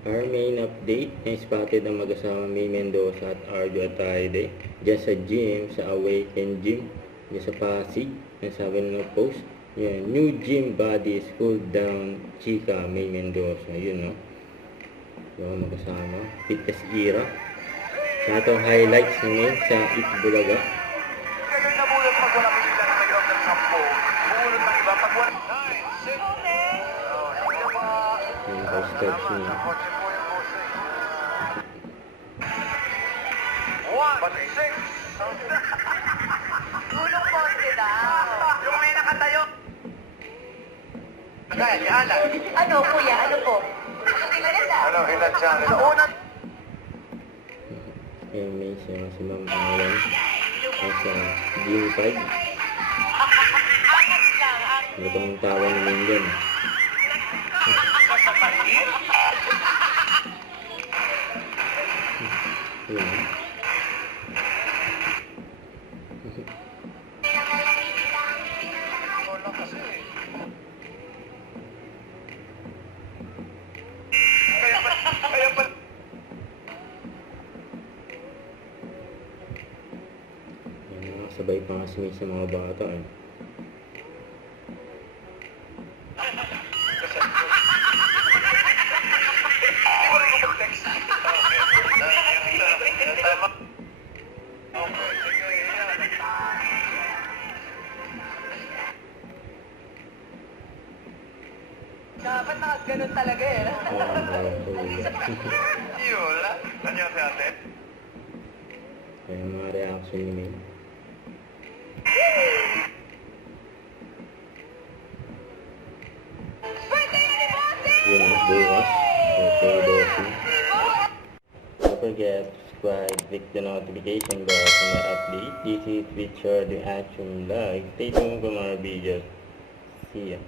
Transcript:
Our main update, na-spotted ang mag-asama May Mendoza at Arjo Atayde dyan sa gym, sa Awaken Gym, dyan sa Pasig. Ang sabi ng post, yan, new gym body is cooled down, chika May Mendoza. Yun, no? Yung mag-asama. Fitness era. Sa itong highlights namin sa Itbulaga. Ganun na bulot pag wala pipila na mag-off ng 10. Bulot ng iba pag wala. 9, 6. Yung high-steps niya. 1, 6. Gulong konti daw. Yung may nakatayo. Kaya, yalan. Ano, kuya? Ano po? Ano, ilan challenge? Sa unang Ayan, may siya si Ma'am Alan. Nasa Gym 5. Angat lang. Ano itong tawa ni Minden? sa maliit. Yun. Wala kasi. Kaya pa. Yan, sabay pa nga si May sa mga bata. Eh. Dapat nakaganon talaga eh. Yula. Nandiyan si ate. Kaya mga reaction ni May. Yun, bukas. Okay, bossy. Don't forget to subscribe, click the notification bell for my update. This is Richard Reaction Live. Stay tuned for more videos. See ya.